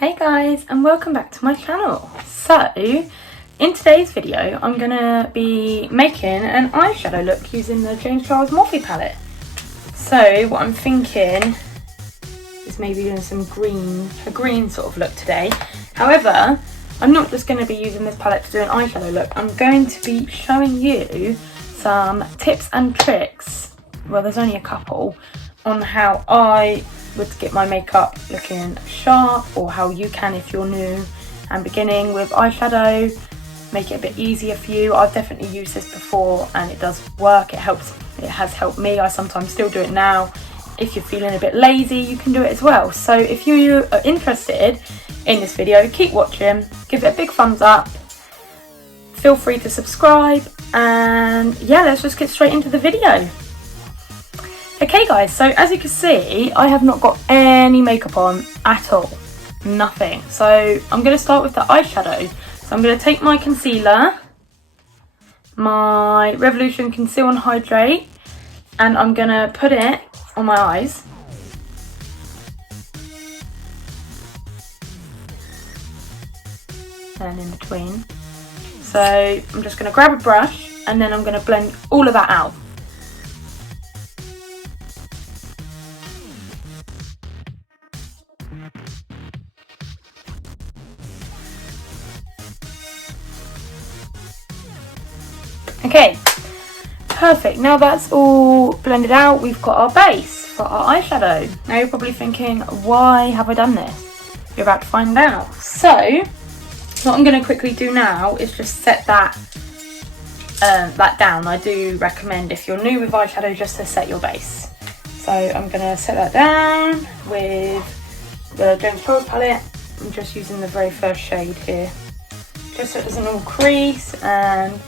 Hey guys, and welcome back to my channel. So in today's video I'm gonna be making an eyeshadow look using the James Charles Morphe palette. So what I'm thinking is maybe doing a green sort of look today. However, I'm not just going to be using this palette to do an eyeshadow look. I'm going to be showing you some tips and tricks, well there's only a couple, on how I would get my makeup looking sharp, or how you can, if you're new and beginning with eyeshadow, make it a bit easier for you. I've definitely used this before and it does work. It has helped me. I sometimes still do it now. If you're feeling a bit lazy, you can do it as well. So if you are interested in this video, keep watching, give it a big thumbs up, feel free to subscribe, and yeah, let's just get straight into the video. Okay guys, so as you can see, I have not got any makeup on at all, nothing. So I'm going to start with the eyeshadow. So I'm going to take my concealer, my Revolution Conceal and Hydrate, and I'm going to put it on my eyes. And in between. So I'm just going to grab a brush and then I'm going to blend all of that out. Okay, perfect. Now that's all blended out, we've got our base for our eyeshadow. Now you're probably thinking, why have I done this? You're about to find out. So what I'm going to quickly do now is just set that down. I do recommend, if you're new with eyeshadow, just to set your base. So I'm going to set that down with the James Charles palette. I'm just using the very first shade here, just so it doesn't all crease, and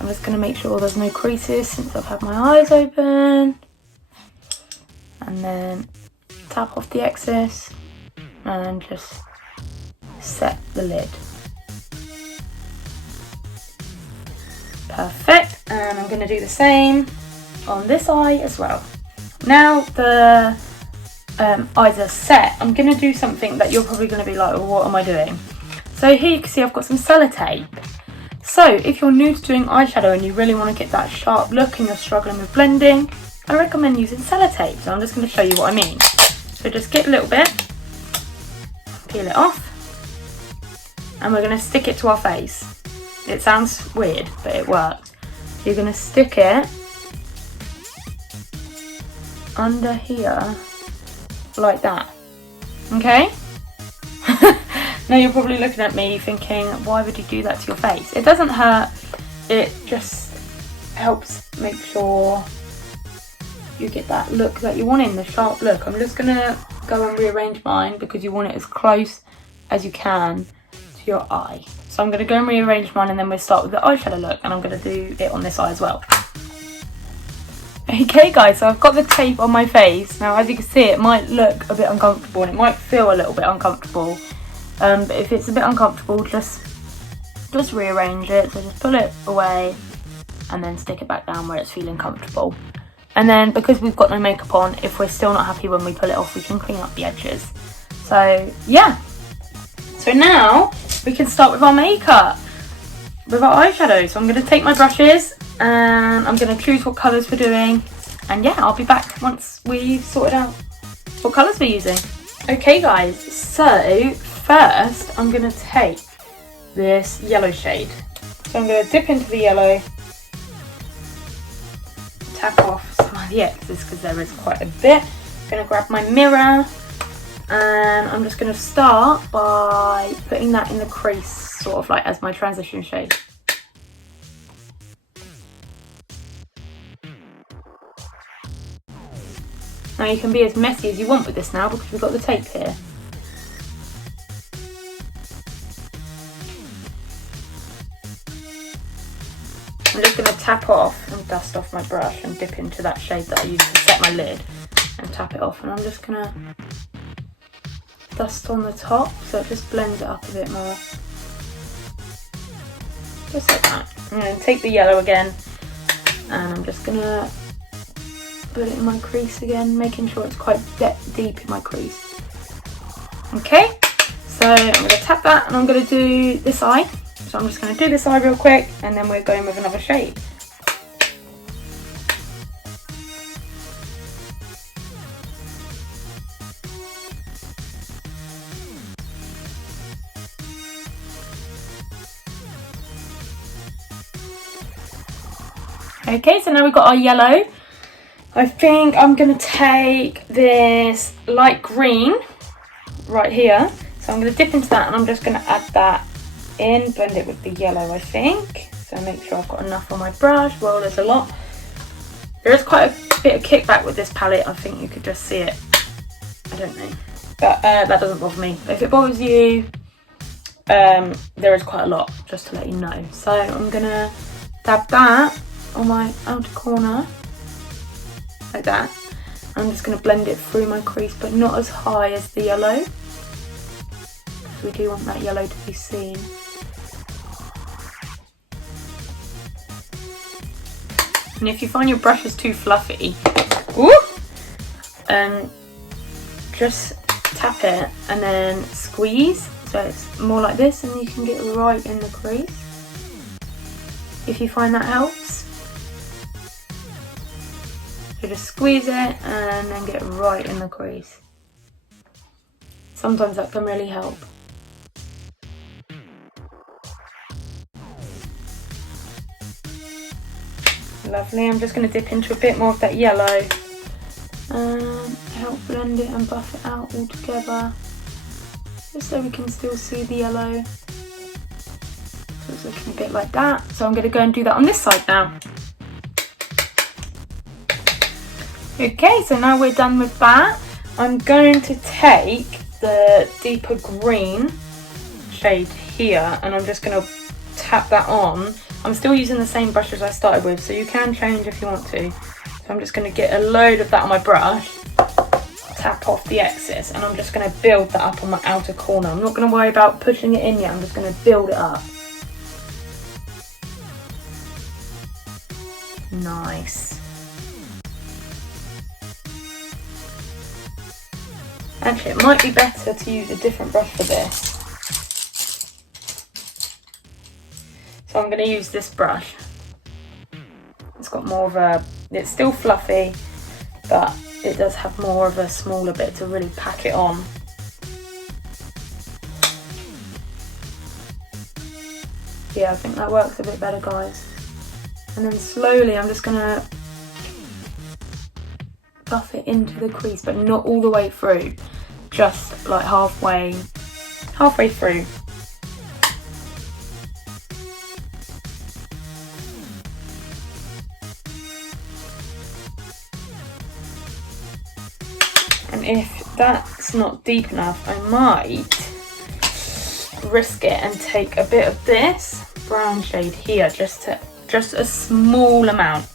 I'm just going to make sure there's no creases since I've had my eyes open. And then tap off the excess and just set the lid. Perfect. And I'm going to do the same on this eye as well. Now the eyes are set, I'm going to do something that you're probably going to be like, well, what am I doing? So here you can see I've got some sellotape. So if you're new to doing eyeshadow and you really want to get that sharp look and you're struggling with blending, I recommend using sellotape. So I'm just going to show you what I mean. So just get a little bit, peel it off, and we're going to stick it to our face. It sounds weird, but it works. So you're going to stick it under here like that. Okay? Now you're probably looking at me thinking, why would you do that to your face? It doesn't hurt, it just helps make sure you get that look that you want in, the sharp look. I'm just going to go and rearrange mine because you want it as close as you can to your eye. So I'm going to go and rearrange mine, and then we'll start with the eyeshadow look, and I'm going to do it on this eye as well. Okay guys, so I've got the tape on my face. Now as you can see, it might look a bit uncomfortable and it might feel a little bit uncomfortable. But if it's a bit uncomfortable, just rearrange it. So just pull it away and then stick it back down where it's feeling comfortable. And then because we've got no makeup on, if we're still not happy when we pull it off, we can clean up the edges. So yeah. So now we can start with our makeup, with our eyeshadow. So I'm going to take my brushes and I'm going to choose what colours we're doing. And yeah, I'll be back once we've sorted out what colours we're using. Okay guys, so first I'm going to take this yellow shade. So I'm going to dip into the yellow, tap off some of the excess because there is quite a bit. I'm going to grab my mirror and I'm just going to start by putting that in the crease, sort of like as my transition shade. Now you can be as messy as you want with this now because we've got the tape here. I'm just going to tap off and dust off my brush and dip into that shade that I used to set my lid and tap it off, and I'm just going to dust on the top so it just blends it up a bit more. Just like that. I'm going to take the yellow again and I'm just going to put it in my crease again, making sure it's quite deep in my crease. Okay, So I'm going to tap that and I'm going to do this eye. So I'm just going to do this eye real quick and then we're going with another shade. Okay, so now we've got our yellow. I think I'm going to take this light green right here. So I'm going to dip into that and I'm just going to add that in, blend it with the yellow, I think. So make sure I've got enough on my brush. Well, there's a lot. There is quite a bit of kickback with this palette. I think you could just see it. I don't know. But that doesn't bother me. But if it bothers you, there is quite a lot, just to let you know. So I'm going to dab that on my outer corner, like that. I'm just going to blend it through my crease, but not as high as the yellow, because we do want that yellow to be seen. And if you find your brush is too fluffy, just tap it and then squeeze, so it's more like this, and you can get right in the crease, if you find that helps. So just squeeze it and then get right in the crease. Sometimes that can really help. Lovely, I'm just going to dip into a bit more of that yellow and help blend it and buff it out all together, just so we can still see the yellow. So it's looking a bit like that. So I'm going to go and do that on this side now. Okay, so now we're done with that. I'm going to take the deeper green shade here and I'm just going to tap that on. I'm still using the same brush as I started with, so you can change if you want to. So I'm just going to get a load of that on my brush, tap off the excess, and I'm just going to build that up on my outer corner. I'm not going to worry about pushing it in yet, I'm just going to build it up. Nice. Actually, it might be better to use a different brush for this. So I'm going to use this brush. It's got more of a, it's still fluffy, but it does have more of a smaller bit to really pack it on. Yeah, I think that works a bit better, guys. And then slowly I'm just going to buff it into the crease, but not all the way through, just like halfway through. And if that's not deep enough, I might risk it and take a bit of this brown shade here, just a small amount.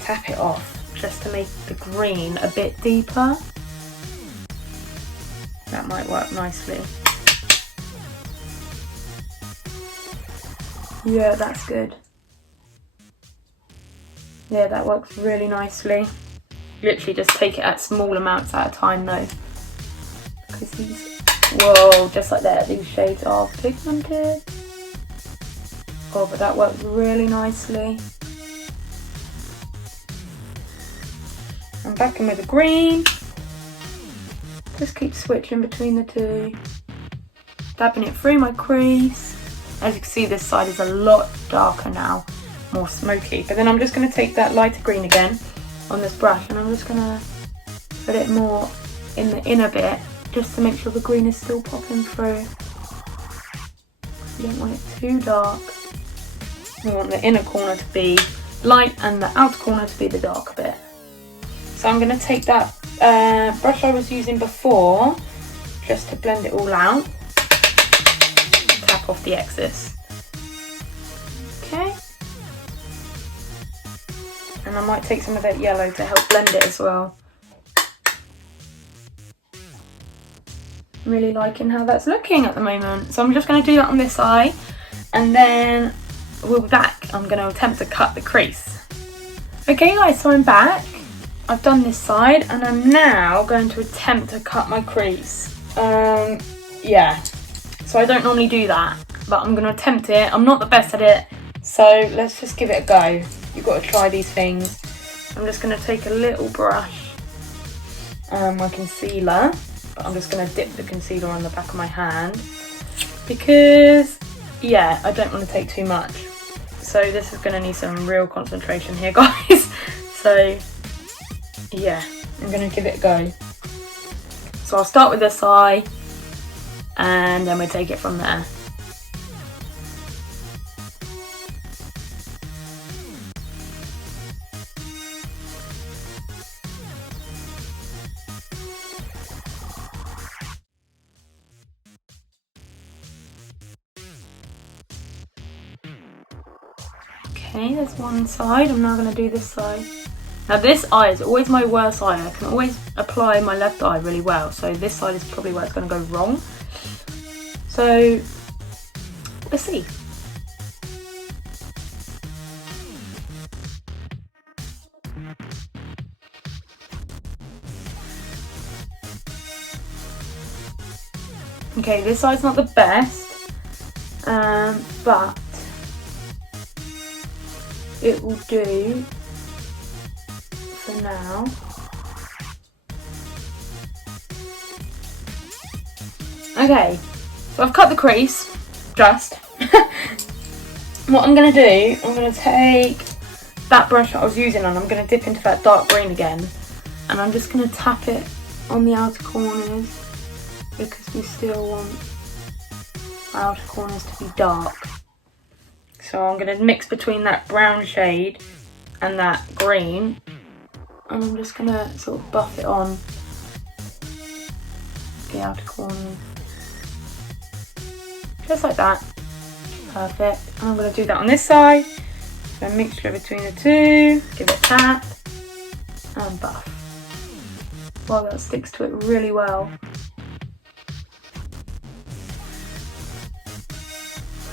Tap it off, just to make the green a bit deeper. That might work nicely. Yeah, that's good. Yeah, that works really nicely. Literally just take it at small amounts at a time though. Because these, whoa, just like that, these shades are pigmented. Oh, but that works really nicely. I'm back in with the green. Just keep switching between the two. Dabbing it through my crease. As you can see, this side is a lot darker now, more smoky. But then I'm just going to take that lighter green again on this brush and I'm just going to put it more in the inner bit, just to make sure the green is still popping through. You don't want it too dark. We want the inner corner to be light and the outer corner to be the dark bit. So I'm going to take that brush I was using before, just to blend it all out. Tap off the excess. Okay. And I might take some of that yellow to help blend it as well. I'm really liking how that's looking at the moment. So I'm just going to do that on this eye, and then we'll be back. I'm going to attempt to cut the crease. Okay guys, so I'm back. I've done this side and I'm now going to attempt to cut my crease. Yeah, so I don't normally do that, but I'm going to attempt it. I'm not the best at it, so let's just give it a go. You've got to try these things. I'm just going to take a little brush, my concealer, but I'm just going to dip the concealer on the back of my hand because, yeah, I don't want to take too much. So this is going to need some real concentration here, guys. So, yeah, I'm going to give it a go. So I'll start with this eye and then we'll take it from there. Okay, there's one side. I'm now going to do this side. Now this eye is always my worst eye. I can always apply my left eye really well. So this side is probably where it's going to go wrong. So let's see. Okay, this side's not the best, but it will do for now. Okay, so I've cut the crease, just. What I'm going to do, I'm going to take that brush that I was using and I'm going to dip into that dark green again. And I'm just going to tap it on the outer corners because we still want our outer corners to be dark. So I'm going to mix between that brown shade and that green. And I'm just going to sort of buff it on the outer corners. Just like that. Perfect. And I'm going to do that on this side. So a mixture between the two. Give it a tap. And buff. Well, that sticks to it really well.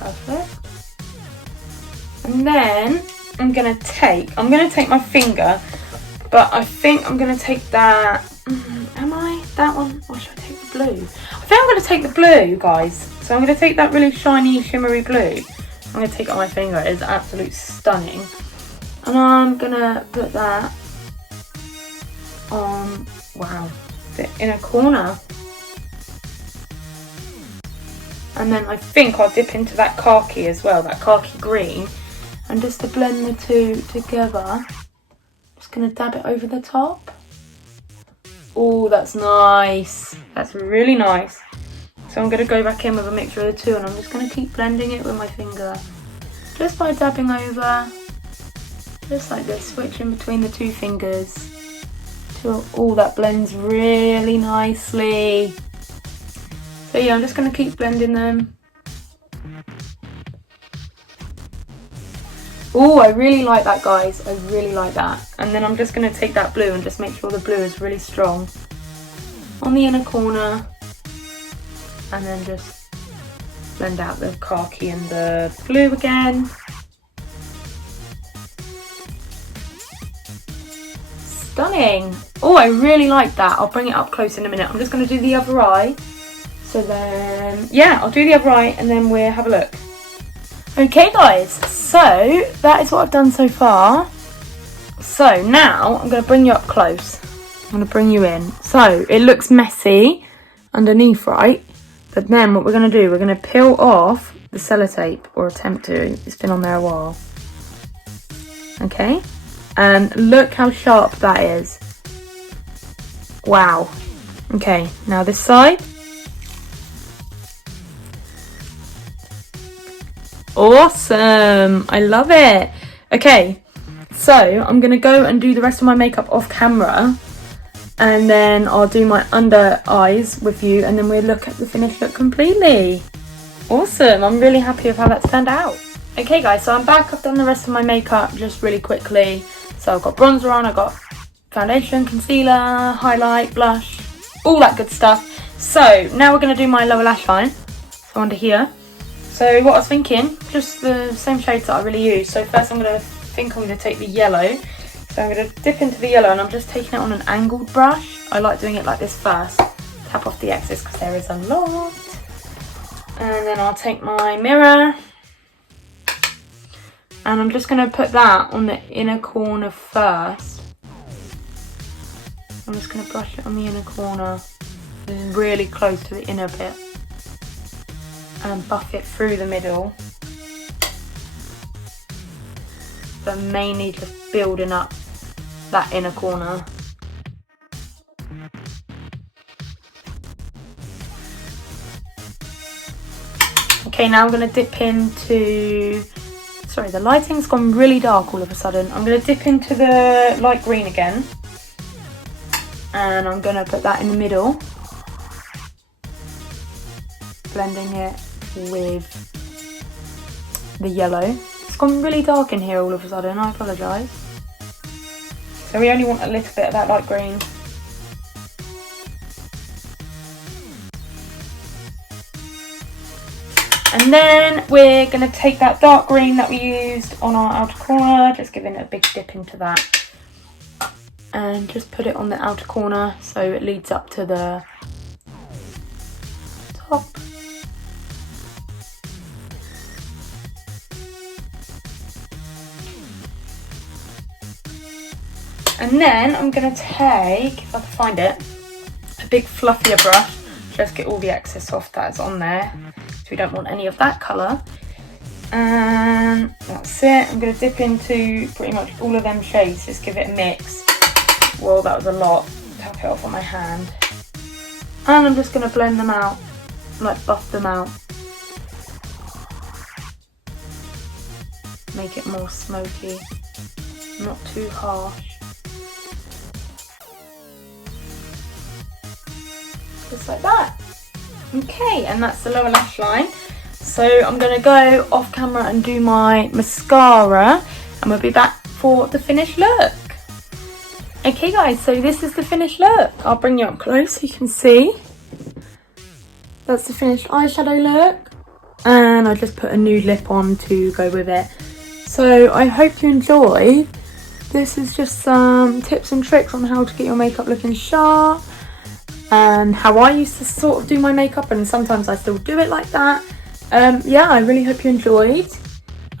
Perfect. And then I'm going to take my finger, but I think I'm going to take that, that one, or should I take the blue? I think I'm going to take the blue, guys. So I'm going to take that really shiny, shimmery blue. I'm going to take it on my finger. It is absolutely stunning. And I'm going to put that on, wow, the inner corner. And then I think I'll dip into that khaki as well, that khaki green. And just to blend the two together, just going to dab it over the top. Oh, that's nice. That's really nice. So I'm going to go back in with a mixture of the two and I'm just going to keep blending it with my finger. Just by dabbing over, just like this, switching between the two fingers till all that blends really nicely. So yeah, I'm just going to keep blending them. Oh, I really like that, guys. I really like that. And then I'm just going to take that blue and just make sure the blue is really strong on the inner corner. And then just blend out the khaki and the blue again. Stunning. Oh, I really like that. I'll bring it up close in a minute. I'm just going to do the other eye. So then, yeah, I'll do the other eye and then we'll have a look. Okay guys, so that is what I've done so far. So now I'm going to bring you up close. I'm going to bring you in. So it looks messy underneath, right? But then what we're going to do, we're going to peel off the sellotape, or attempt to. It's been on there a while. Okay, and look how sharp that is. Wow. Okay, now this side. Awesome, I love it. Okay, so I'm gonna go and do the rest of my makeup off camera and then I'll do my under eyes with you and then we'll look at the finished look completely. Awesome, I'm really happy with how that's turned out. Okay guys, so I'm back. I've done the rest of my makeup just really quickly. So I've got bronzer on, I've got foundation, concealer, highlight, blush, all that good stuff. So now we're gonna do my lower lash line, so under here. So what I was thinking, just the same shades that I really use. So first I'm going to take the yellow. So I'm going to dip into the yellow and I'm just taking it on an angled brush. I like doing it like this first to tap off the excess because there is a lot. And then I'll take my mirror and I'm just going to put that on the inner corner first. I'm just going to brush it on the inner corner, really close to the inner bit, and buff it through the middle. But mainly just building up that inner corner. Okay, now I'm going to dip into, sorry, the lighting's gone really dark all of a sudden. I'm going to dip into the light green again. And I'm going to put that in the middle. Blending it with the yellow. It's gone really dark in here all of a sudden, I apologise. So we only want a little bit of that light green. And then we're going to take that dark green that we used on our outer corner, just giving it a big dip into that. And just put it on the outer corner so it leads up to the top. And then I'm going to take, if I can find it, a big fluffier brush, just get all the excess off that's on there. So we don't want any of that colour. And that's it. I'm going to dip into pretty much all of them shades, just give it a mix. Whoa, that was a lot. Tap it off on my hand. And I'm just going to blend them out, like buff them out. Make it more smoky, not too harsh. Just like that. Okay, and that's the lower lash line. So I'm going to go off camera and do my mascara and we'll be back for the finished look. Okay guys, so this is the finished look. I'll bring you up close so you can see. That's the finished eyeshadow look. And I just put a nude lip on to go with it. So I hope you enjoyed. This is just some tips and tricks on how to get your makeup looking sharp. And how I used to sort of do my makeup, and sometimes I still do it like that. Yeah, I really hope you enjoyed.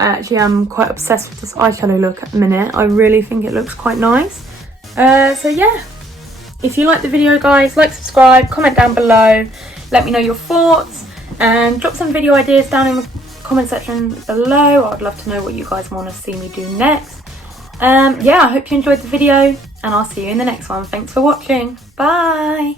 I actually am quite obsessed with this eyeshadow look at the minute. I really think it looks quite nice. So yeah, if you like the video guys, like, subscribe, comment down below, let me know your thoughts, and drop some video ideas down in the comment section below. I'd love to know what you guys want to see me do next. Yeah, I hope you enjoyed the video, and I'll see you in the next one. Thanks for watching. Bye.